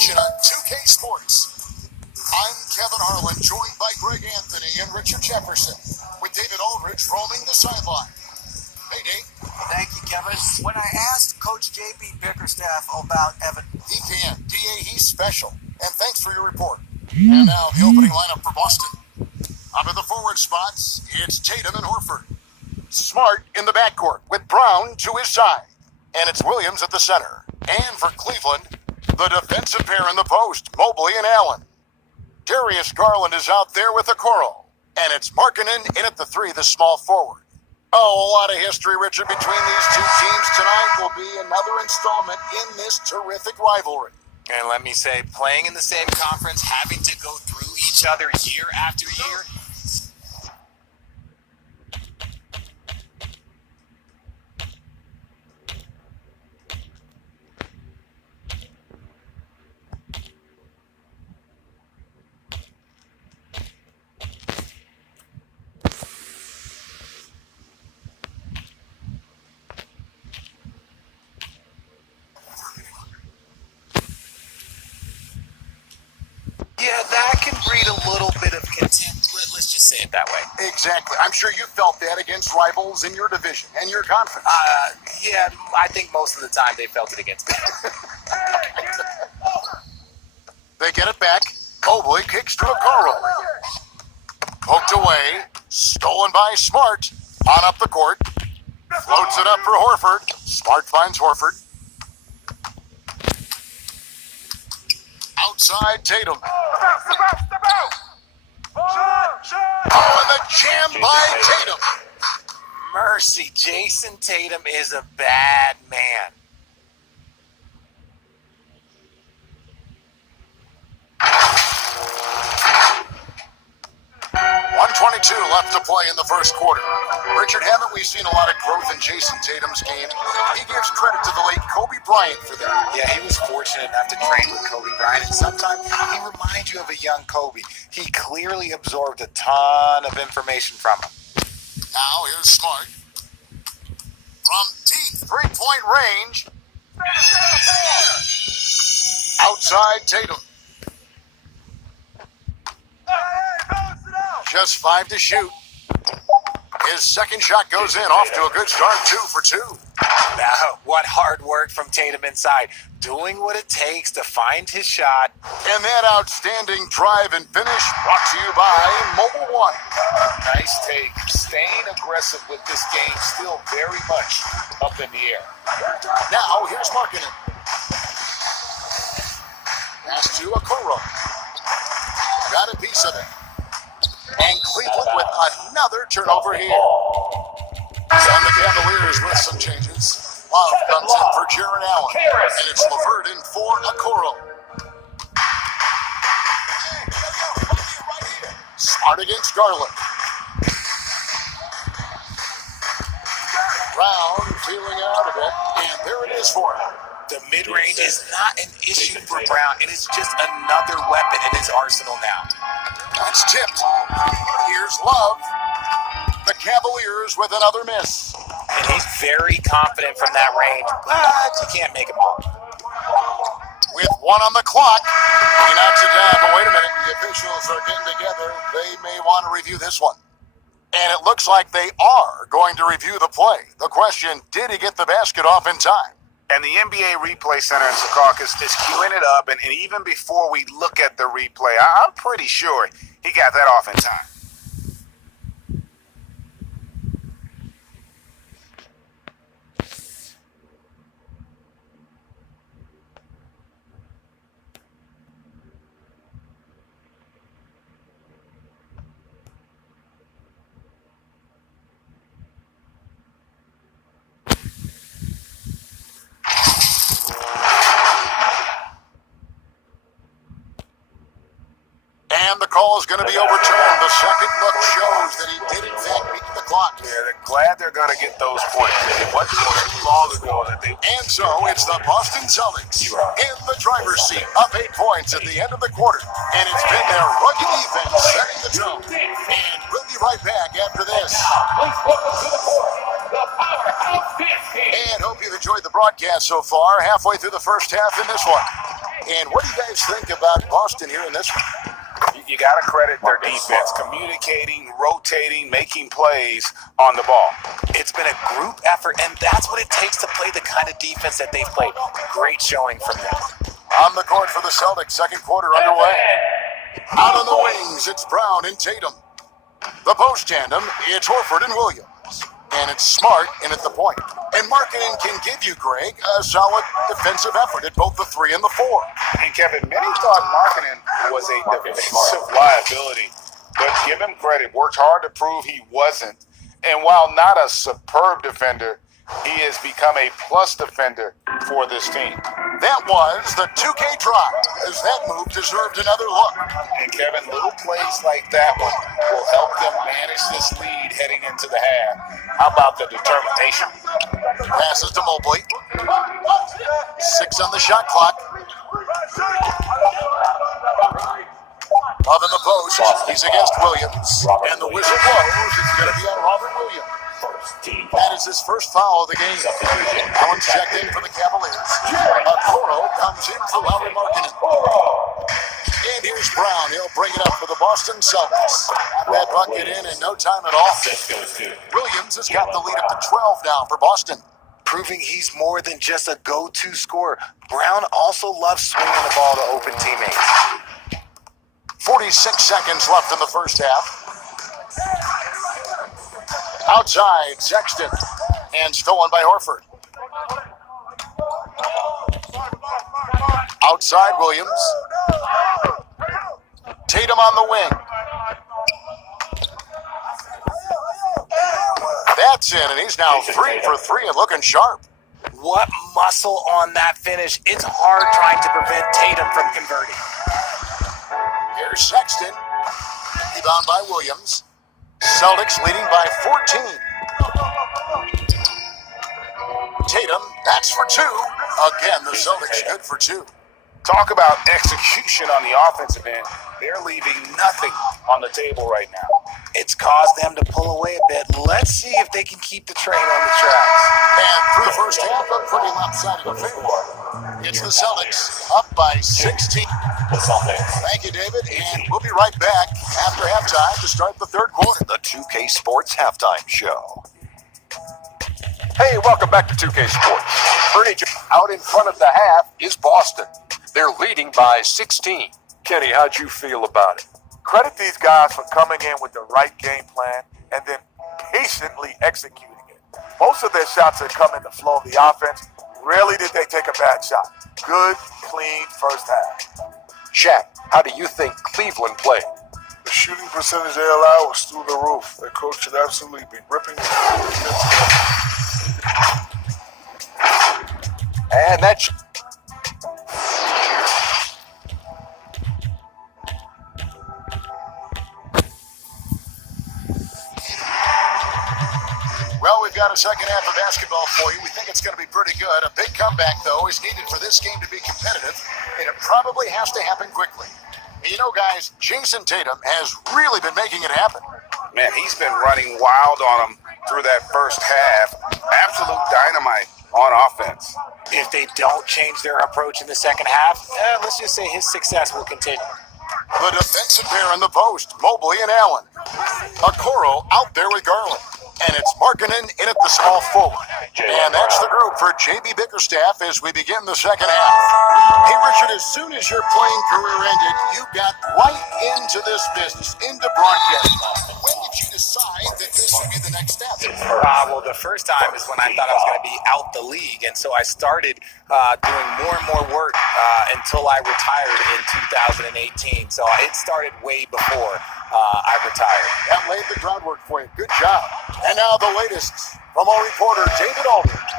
action on 2K Sports. I'm Kevin Harlan, joined by Greg Anthony and Richard Jefferson, with David Aldridge roaming the sideline. Hey, Dave. Thank you, Kevin. When I asked Coach J.B. Bickerstaff about Evan... He can. DA, he's special. And thanks for your report. And now the opening lineup for Boston. Under the forward spots, it's Tatum and Horford. Smart in the backcourt with Brown to his side. And it's Williams at the center. And for Cleveland, the defensive pair in the post, Mobley and Allen. Darius Garland is out there with Okoro. And it's Markkanen in at the three, the small forward. Oh, a lot of history, Richard, between these two teams tonight will be another installment in this terrific rivalry. And let me say, playing in the same conference, having to go through each other year after year. Yeah, that can breed a little bit of contempt. Let's just say it that way. Exactly. I'm sure you felt that against rivals in your division and your conference. Yeah, I think most of the time they felt it against me. They get it back. Mobley kicks to Okoro. Poked away. Stolen by Smart. On up the court. Floats it up for Horford. Smart finds Horford. Outside Tatum. Step out! Oh, and the jam by Tatum. Mercy, Jason Tatum is a bad man. 1:22 left to play in the first quarter. Richard, haven't we seen a lot of growth in Jason Tatum's game? He gives credit to the late Kobe Bryant for that. Yeah, he was fortunate enough to train with Kobe Bryant, and sometimes he reminds you of a young Kobe. He clearly absorbed a ton of information from him. Now here's Smart. From deep three-point range. Outside Tatum. Just 5 to shoot. His second shot goes in, off to a good start, 2 for 2. Now, what hard work from Tatum inside. Doing what it takes to find his shot. And that outstanding drive and finish brought to you by Mobile One. Nice take. Staying aggressive with this game, still very much up in the air. Now, here's Markkanen. Pass to Okoro. Got a piece of it. And Cleveland with another turnover here. And the Cavaliers with some changes. Love comes in for Jaron Allen. And it's LeVert in for Okoro. Smart against Garland. Brown feeling out of it. And there it is for him. The mid-range is not an issue for Brown. It is just another weapon in his arsenal now. That's tipped. Here's Love. The Cavaliers with another miss. And he's very confident from that range, but you can't make him all. With 1 on the clock, he knocks it down. But wait a minute, the officials are getting together. They may want to review this one. And it looks like they are going to review the play. The question, did he get the basket off in time? And the NBA Replay Center in Secaucus is queuing it up, and even before we look at the replay, I'm pretty sure he got that off in time. And the call is going to be overturned. The second look shows that he did, in fact, beat the clock. Yeah, they're glad they're going to get those points. It wasn't too long ago that they... And so it's the Boston Celtics in the driver's seat, up 8 points at the end of the quarter. And it's been their rugged defense setting the tone. And we'll be right back after this. And hope you've enjoyed the broadcast so far. Halfway through the first half in this one. And what do you guys think about Boston here in this one? You got to credit their defense, communicating, rotating, making plays on the ball. It's been a group effort, and that's what it takes to play the kind of defense that they've played. Great showing from them. On the court for the Celtics, second quarter underway. Out on the wings, it's Brown and Tatum. The post tandem, it's Horford and Williams. And it's Smart in at the point. And Markkanen can give you, Greg, a solid defensive effort at both the 3 and the 4. And Kevin, many thought Markkanen was a defensive liability, but give him credit, worked hard to prove he wasn't. And while not a superb defender, he has become a plus defender for this team. That was the 2K drive, as that move deserved another look. And Kevin, little plays like that one will help them manage this lead heading into the half. How about the determination? Passes to Mobley. 6 on the shot clock. Up in the post, he's against Williams. And the whistle blows, it's going to be on Robert Williams. That is his first foul of the game. Allen's checked in for the Cavaliers. Okoro comes in for Lauri Markkanen. And here's Brown. He'll bring it up for the Boston Celtics. That bucket in no time at all. Williams has got the lead up to 12 now for Boston. Proving he's more than just a go-to scorer. Brown also loves swinging the ball to open teammates. 46 seconds left in the first half. Outside, Sexton. And stolen by Horford. Outside, Williams. Tatum on the wing. That's in, and he's now 3 for 3 and looking sharp. What muscle on that finish. It's hard trying to prevent Tatum from converting. Here's Sexton. Rebound by Williams. Celtics leading by 14. Tatum, that's for 2. Again, the Celtics good for 2. Talk about execution on the offensive end. They're leaving nothing on the table right now. It's caused them to pull away a bit. Let's see if they can keep the train on the tracks. And through the first half, a pretty lopsided affair. It's the Celtics up by 16. Thank you, David, and we'll be right back after halftime to start the third quarter. The 2K Sports Halftime Show. Hey, welcome back to 2K Sports. Out in front of the half is Boston. They're leading by 16. Kenny, how'd you feel about it? Credit these guys for coming in with the right game plan and then patiently executing it. Most of their shots that come in the flow of the offense. Rarely did they take a bad shot. Good, clean first half. Shaq, how do you think Cleveland played? The shooting percentage they allowed was through the roof. Their coach should absolutely be ripping the And that's Well, we've got a second half of basketball for you. We think it's going to be pretty good. A big comeback, though, is needed for this game to be competitive, and it probably has to happen quickly. And you know, guys, Jason Tatum has really been making it happen. Man, he's been running wild on them through that first half. Absolute dynamite on offense. If they don't change their approach in the second half, let's just say his success will continue. The defensive pair in the post, Mobley and Allen. Okoro out there with Garland. And it's Markkanen in at the small forward. And that's the group for J.B. Bickerstaff as we begin the second half. Hey, Richard, as soon as your playing career ended, you got right into this business, into broadcasting. When did you decide that this would be the next step? Well, the first time is when I thought I was going to be out the league. And so I started doing more and more work until I retired in 2018. So it started way before I retired. That laid the groundwork for you. Good job. And now the latest from our reporter, David Aldridge.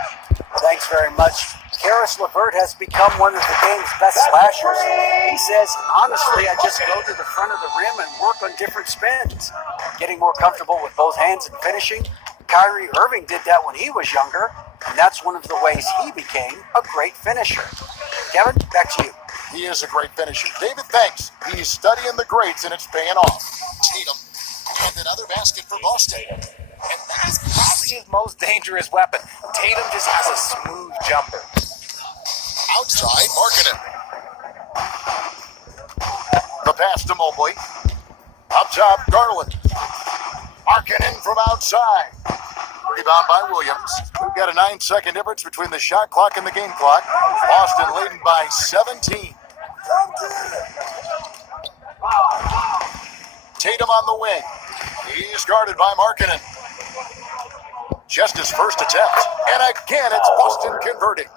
Thanks very much. Karis LeVert has become one of the game's best slashers. He says, honestly, I just go to the front of the rim and work on different spins. Getting more comfortable with both hands and finishing. Kyrie Irving did that when he was younger, and that's one of the ways he became a great finisher. Kevin, back to you. He is a great finisher. David, thanks. He's studying the greats, and it's paying off. Tatum. And another basket for Boston. And that is probably his most dangerous weapon. Tatum just has a smooth jumper. Outside, Markkanen. pass to Mobley. Up top, Garland. Markkanen from outside. Rebound by Williams. We've got a 9-second difference between the shot clock and the game clock. Boston leading by 17. Tatum on the wing. He's guarded by Markkanen. Just his first attempt. And again, it's Boston converting.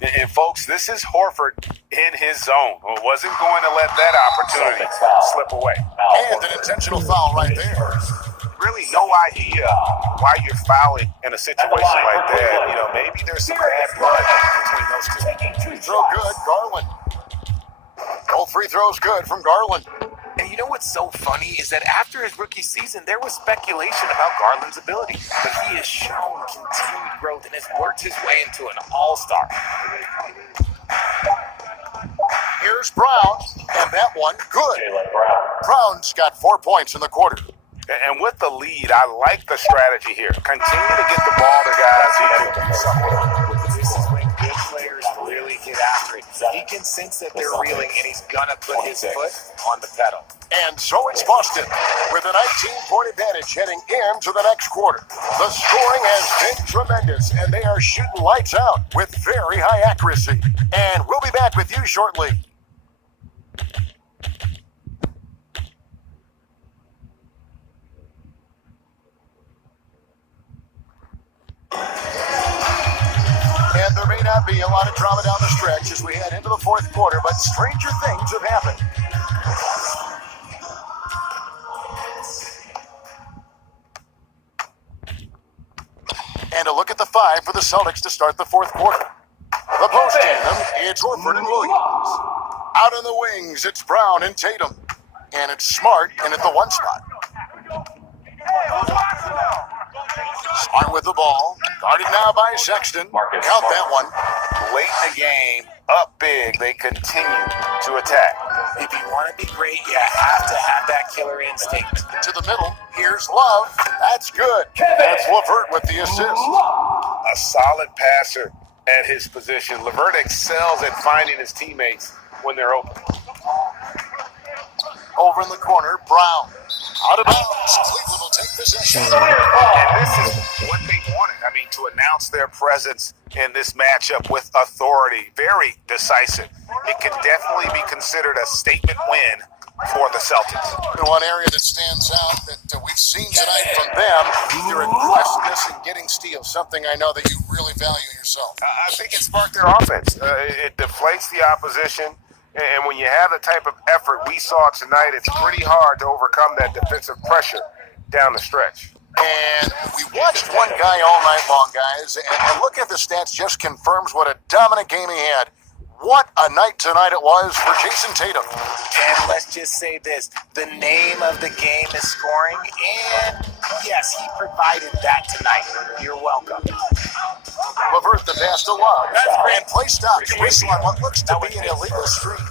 And folks, this is Horford in his zone. Wasn't going to let that opportunity slip away. And an intentional foul right there. Really no idea why you're fouling in a situation like that. You know, maybe there's some bad blood between those two. Free throw good, Garland. Both free throws good from Garland. And you know what's so funny is that after his rookie season, there was speculation about Garland's ability. But he has shown continued growth and has worked his way into an all-star. Here's Brown, and that one good. Brown's got 4 points in the quarter. And with the lead, I like the strategy here. Continue to get the ball to guys who can do something. This is when good players really get after it. He can sense that they're reeling, and he's going to put his foot on the pedal. And so it's Boston with a 19-point advantage heading into the next quarter. The scoring has been tremendous, and they are shooting lights out with very high accuracy. And we'll be back with you shortly. And there may not be a lot of drama down the stretch as we head into the fourth quarter, but stranger things have happened. And a look at the five for the Celtics to start the fourth quarter. The post tandem, it's Horford and Williams. Out in the wings, it's Brown and Tatum. And it's Smart in at the one spot. Smart with the ball. Guarded now by Sexton. Count that one. Late in the game, up big, they continue to attack. If you want to be great, you have to have that killer instinct. To the middle, here's Love. That's good. That's LeVert with the assist. A solid passer at his position. LeVert excels at finding his teammates when they're open. Over in the corner, Brown. Out of bounds. Cleveland will take possession. And this is what they wanted. I mean, to announce their presence in this matchup with authority. Very decisive. It can definitely be considered a statement win for the Celtics. And one area that stands out that we've seen tonight from them, their aggressiveness in getting steals, something I know that you really value yourself. I think it sparked their offense. It deflates the opposition. And when you have the type of effort we saw tonight, it's pretty hard to overcome that defensive pressure down the stretch. And we watched one guy all night long, guys, and looking at the stats just confirms what a dominant game he had. What a night tonight it was for Jason Tatum. And let's just say this, the name of the game is scoring, and yes, he provided that tonight. You're welcome. LeVert the pass to Love. And play stops. Whistle on what looks to be an illegal screen.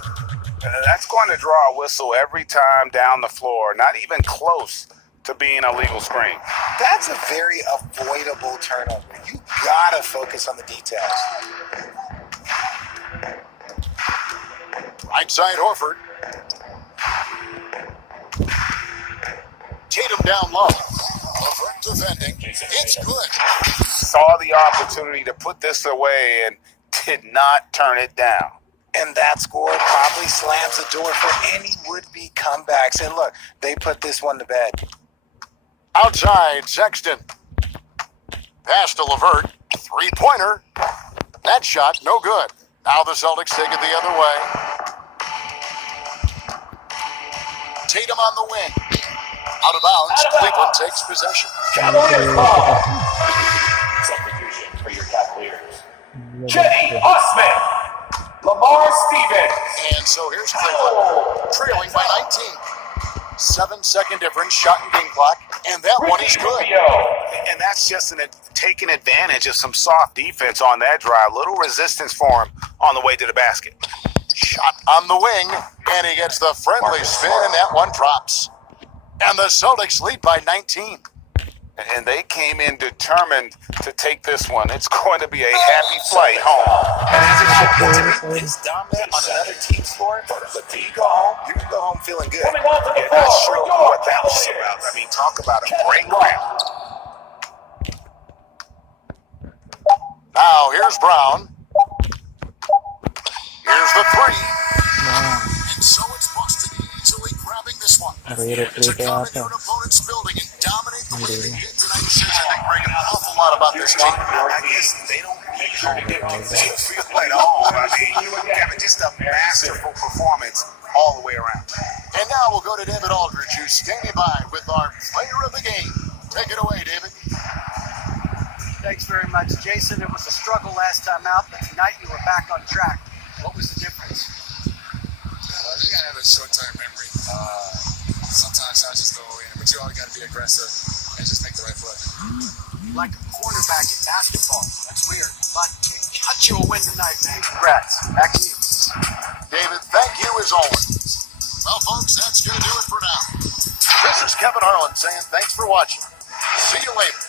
That's going to draw a whistle every time down the floor, not even close to being a legal screen. That's a very avoidable turnover. You gotta focus on the details. Right side Horford. Tatum down low. LeVert defending. It's good. Saw the opportunity to put this away and did not turn it down. And that score probably slams the door for any would-be comebacks. And look, they put this one to bed. Outside, Sexton. Pass to LeVert. Three-pointer. That shot, no good. Now the Celtics take it the other way. Tatum on the wing. Out of bounds. Cleveland takes possession. Cavaliers ball. Substitution for your Cavaliers. Cedi Osman. Lamar Stevens. And so here's Cleveland, trailing by 19. 7-second difference, shot and game clock, and that one is good. And that's just taking advantage of some soft defense on that drive. Little resistance for him on the way to the basket. Shot on the wing, and he gets the friendly spin, and that one drops. And the Celtics lead by 19. And they came in determined to take this one. It's going to be a happy flight home. And as it should be, to be this dominant on another team's floor, but till you go home, you're going to go go home feeling good. Coming onto the Yeah, not floor sure for your what that was Cavaliers. about. I mean, talk about a Kevin breakdown. Now here's Brown. Here's the three. And so it's Boston easily grabbing this one. To come into an opponent's building and dominate the way they did tonight says, I think, Greg, an awful lot about this team. I guess they don't make sure to get they feel at home. I mean, Kevin, just a masterful performance all the way around. And now we'll go to David Aldridge, who's standing by with our player of the game. Take it away, David. Thanks very much, Jason. It was a struggle last time out, but tonight you were back on track. What was the difference? You gotta have a short-term memory. Sometimes shots just go in, but you always gotta be aggressive and just make the right play. Like a quarterback in basketball. That's weird, but it got you a win tonight, man. Congrats. Back to you. David, thank you as always. Well, folks, that's going to do it for now. This is Kevin Harlan saying thanks for watching. See you later.